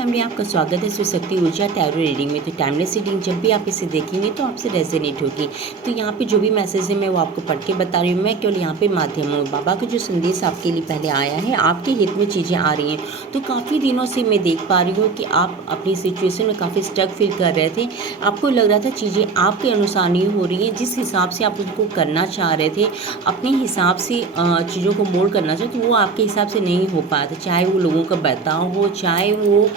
Family, आपका स्वागत है शिवशक्ति ऊर्जा टैरो रीडिंग में। तो टाइमलेस रीडिंग जब भी आप इसे देखेंगे तो आपसे रेजोनेट होगी। तो यहाँ पे जो भी मैसेज है मैं वो आपको पढ़ के बता रही हूँ। मैं केवल यहाँ पे माध्यम हूँ। बाबा का जो संदेश आपके लिए पहले आया है, आपके हित में चीज़ें आ रही हैं। तो काफ़ी दिनों से मैं देख पा रही हूँ कि आप अपनी सिचुएशन में काफ़ी स्ट्रक फील कर रहे थे। आपको लग रहा था चीज़ें आपके अनुसार नहीं हो रही हैं, जिस हिसाब से आप उनको करना चाह रहे थे, अपने हिसाब से चीज़ों को मोल्ड करना चाहते, तो वो आपके हिसाब से नहीं हो पाया था। चाहे वो लोगों का बर्ताव हो, चाहे वो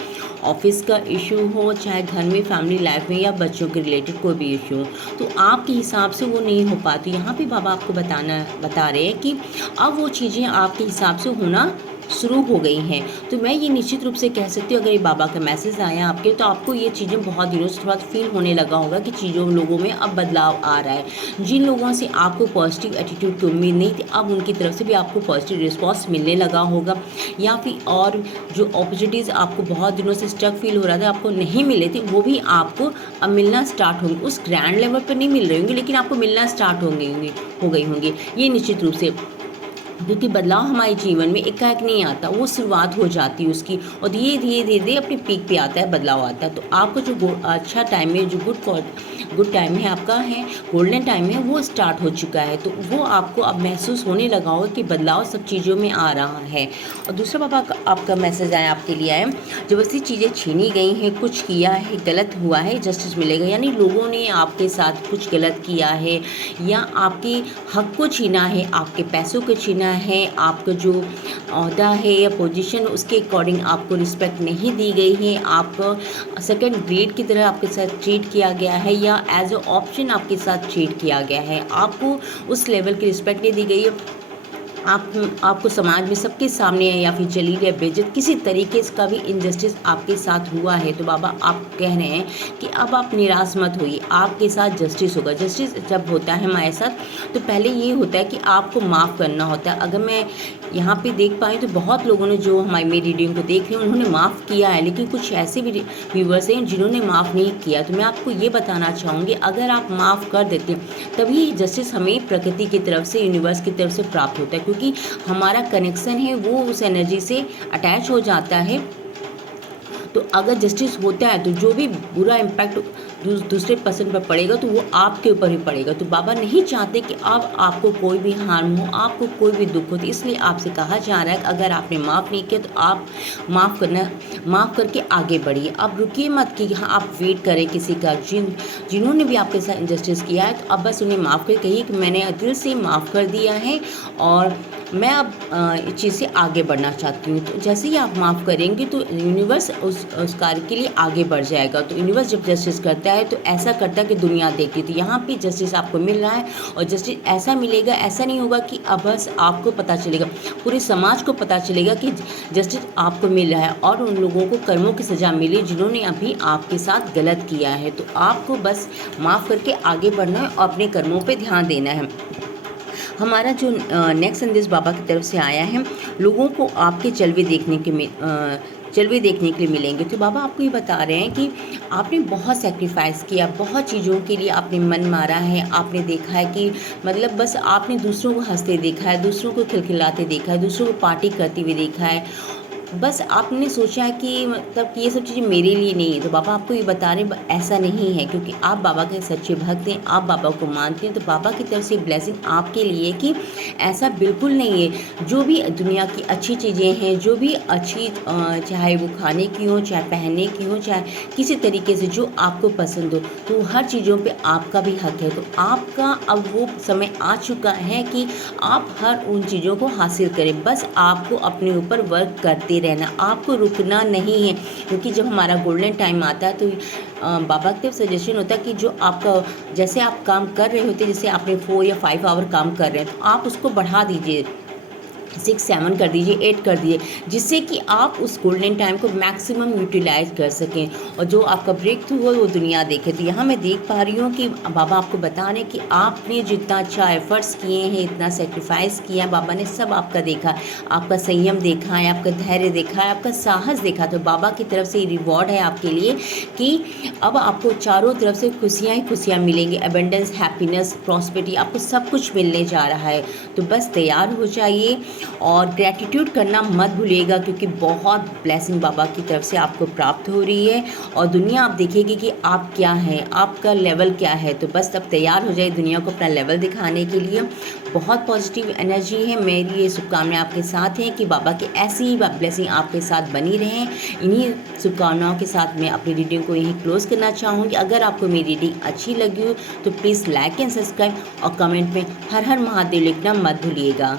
ऑफिस का इशू हो, चाहे घर में फैमिली लाइफ में या बच्चों के रिलेटेड कोई भी इशू हो, तो आपके हिसाब से वो नहीं हो पाती। यहाँ पे बाबा आपको बता रहे हैं कि अब वो चीज़ें आपके हिसाब से होना शुरू हो गई हैं। तो मैं ये निश्चित रूप से कह सकती हूँ, अगर ये बाबा का मैसेज आया आपके, तो आपको ये चीज़ें बहुत दिनों से थोड़ा फील होने लगा होगा कि लोगों में अब बदलाव आ रहा है। जिन लोगों से आपको पॉजिटिव एटीट्यूड की उम्मीद नहीं थी, अब उनकी तरफ से भी आपको पॉजिटिव रिस्पॉन्स मिलने लगा होगा। या फिर और जो अपॉर्चुनिटीज़ आपको बहुत दिनों से स्टक फील हो रहा था, आपको नहीं मिले थे, वो भी आपको अब मिलना स्टार्ट होंगे। उस ग्रैंड लेवल पर नहीं मिल रहे होंगे, लेकिन आपको मिलना स्टार्ट हो गई होंगी ये निश्चित रूप से। क्योंकि बदलाव हमारे जीवन में एकाएक नहीं आता, वो शुरुआत हो जाती है उसकी, और धीरे धीरे धीरे धीरे अपने पीक पे आता है, बदलाव आता है। तो आपको जो अच्छा टाइम है, जो गुड टाइम है आपका, है गोल्डन टाइम है, वो स्टार्ट हो चुका है। तो वो आपको अब महसूस होने लगा होगा कि बदलाव सब चीज़ों में आ रहा है। और दूसरा बाबा आपका मैसेज आया आपके लिए आया, जब ऐसी चीज़ें छीनी गई हैं, कुछ किया है, गलत हुआ है, जस्टिस मिलेगा। यानी लोगों ने आपके साथ कुछ गलत किया है, या आपके हक को छीना है, आपके पैसों को छीना है, आपका जो ओहदा है या पोजीशन, उसके अकॉर्डिंग आपको रिस्पेक्ट नहीं दी गई है, आपको सेकंड ग्रेड की तरह आपके साथ ट्रीट किया गया है, या एज ए ऑप्शन आपके साथ ट्रीट किया गया है, आपको उस लेवल की रिस्पेक्ट नहीं दी गई है। आपको समाज में सबके सामने या फिर जलील या बेइज्जत किसी तरीके का भी इनजस्टिस आपके साथ हुआ है, तो बाबा आप कह रहे हैं कि अब आप निराश मत होइए, आपके साथ जस्टिस होगा। जस्टिस जब होता है हमारे साथ, तो पहले ये होता है कि आपको माफ़ करना होता है। अगर मैं यहाँ पे देख पाई तो बहुत लोगों ने, जो हमारी मेरी रीडिंग को देख रहे हैं, उन्होंने माफ़ किया है, लेकिन कुछ ऐसे भी व्यूवर्स हैं जिन्होंने माफ़ नहीं किया। तो मैं आपको ये बताना चाहूँगी, अगर आप माफ़ कर देते हैं, तभी जस्टिस हमें प्रकृति की तरफ से, यूनिवर्स की तरफ से प्राप्त होता है, क्योंकि हमारा कनेक्शन है वो उस एनर्जी से अटैच हो जाता है। तो अगर जस्टिस होता है तो जो भी बुरा इम्पैक्ट दूसरे पर्सन पर पड़ेगा, तो वो आपके ऊपर ही पड़ेगा। तो बाबा नहीं चाहते कि अब आपको कोई भी हार्म हो, आपको कोई भी दुख हो। तो इसलिए आपसे कहा जा रहा है कि अगर आपने माफ़ नहीं किया, तो आप माफ़ करके आगे बढ़िए। अब रुकिए मत कि हाँ आप वेट करें किसी का। जिन्होंने भी आपके साथ इनजस्टिस किया है, तो अब बस उन्हें माफ़ कर कहिए कि मैंने दिल से माफ़ कर दिया है, और मैं अब इस चीज़ से आगे बढ़ना चाहती हूँ। तो जैसे ही आप माफ़ करेंगे, तो यूनिवर्स उस कार्य के लिए आगे बढ़ जाएगा। तो यूनिवर्स जब जस्टिस करता है, तो ऐसा करता है कि दुनिया देखती है। तो यहाँ पे जस्टिस आपको मिल रहा है, और जस्टिस ऐसा मिलेगा, ऐसा नहीं होगा कि अब बस आपको पता चलेगा, पूरे समाज को पता चलेगा कि जस्टिस आपको मिल रहा है, और उन लोगों को कर्मों की सज़ा मिली जिन्होंने अभी आपके साथ गलत किया है। तो आपको बस माफ़ करके आगे बढ़ना है और अपने कर्मों पर ध्यान देना है। हमारा जो नेक्स्ट संदेश बाबा की तरफ से आया है, लोगों को आपके जलवे देखने के लिए मिलेंगे। तो बाबा आपको ये बता रहे हैं कि आपने बहुत सेक्रीफाइस किया, बहुत चीज़ों के लिए आपने मन मारा है। आपने देखा है कि मतलब बस आपने दूसरों को हंसते देखा है, दूसरों को खिलखिलाते देखा है, दूसरों को पार्टी करते हुए देखा है। बस आपने सोचा है कि मतलब कि ये सब चीज़ें मेरे लिए नहीं है। तो बाबा आपको ये बता रहे हैं ऐसा नहीं है, क्योंकि आप बाबा के सच्चे भक्त हैं, आप बाबा को मानते हैं। तो बाबा की तरफ से ब्लेसिंग आपके लिए कि ऐसा बिल्कुल नहीं है। जो भी दुनिया की अच्छी चीज़ें हैं, जो भी अच्छी चाहे वो खाने की हो, चाहे पहनने की हो, चाहे किसी तरीके से जो आपको पसंद हो, तो हर चीज़ों पे आपका भी हक है। तो आपका अब वो समय आ चुका है कि आप हर उन चीज़ों को हासिल करें। बस आपको अपने ऊपर वर्क करते रहना, आपको रुकना नहीं है। क्योंकि जब हमारा गोल्डन टाइम आता है, तो बाबा के सजेशन होता है कि जो आपका, जैसे आप काम कर रहे होते, जैसे आपने 4 या 5 आवर काम कर रहे हैं, तो आप उसको बढ़ा दीजिए, 6 7 कर दीजिए, 8 कर दीजिए, जिससे कि आप उस गोल्डन टाइम को मैक्सिमम यूटिलाइज कर सकें, और जो आपका ब्रेक थ्रू हो वो दुनिया देखे। तो यहाँ मैं देख पा रही हूँ कि बाबा आपको बता रहे हैं कि आपने जितना अच्छा एफर्ट्स किए हैं, इतना सेक्रीफाइस किया है, बाबा ने सब आपका देखा, आपका संयम देखा है, आपका धैर्य देखा है, आपका साहस देखा। तो बाबा की तरफ से रिवॉर्ड है आपके लिए कि अब आपको चारों तरफ से खुशियाँ ही खुशियाँ मिलेंगी। एबंडेंस, हैप्पीनेस, प्रॉस्पेरिटी, आपको सब कुछ मिलने जा रहा है। तो बस तैयार हो जाइए, और ग्रैटिट्यूड करना मत भूलिएगा, क्योंकि बहुत ब्लेसिंग बाबा की तरफ से आपको प्राप्त हो रही है और दुनिया आप देखेगी कि आप क्या हैं, आपका लेवल क्या है। तो बस अब तैयार हो जाए दुनिया को अपना लेवल दिखाने के लिए। बहुत पॉजिटिव एनर्जी है, मेरी ये शुभकामनाएं आपके साथ हैं कि बाबा की ऐसी ही ब्लेसिंग आपके साथ बनी रहें। इन्हीं शुभकामनाओं के साथ मैं अपनी रीडिंग को यहीं क्लोज करना चाहूँगी। अगर आपको मेरी रीडिंग अच्छी लगी हो तो प्लीज़ लाइक एंड सब्सक्राइब और कमेंट में हर हर महादेव लिखना मत भूलिएगा।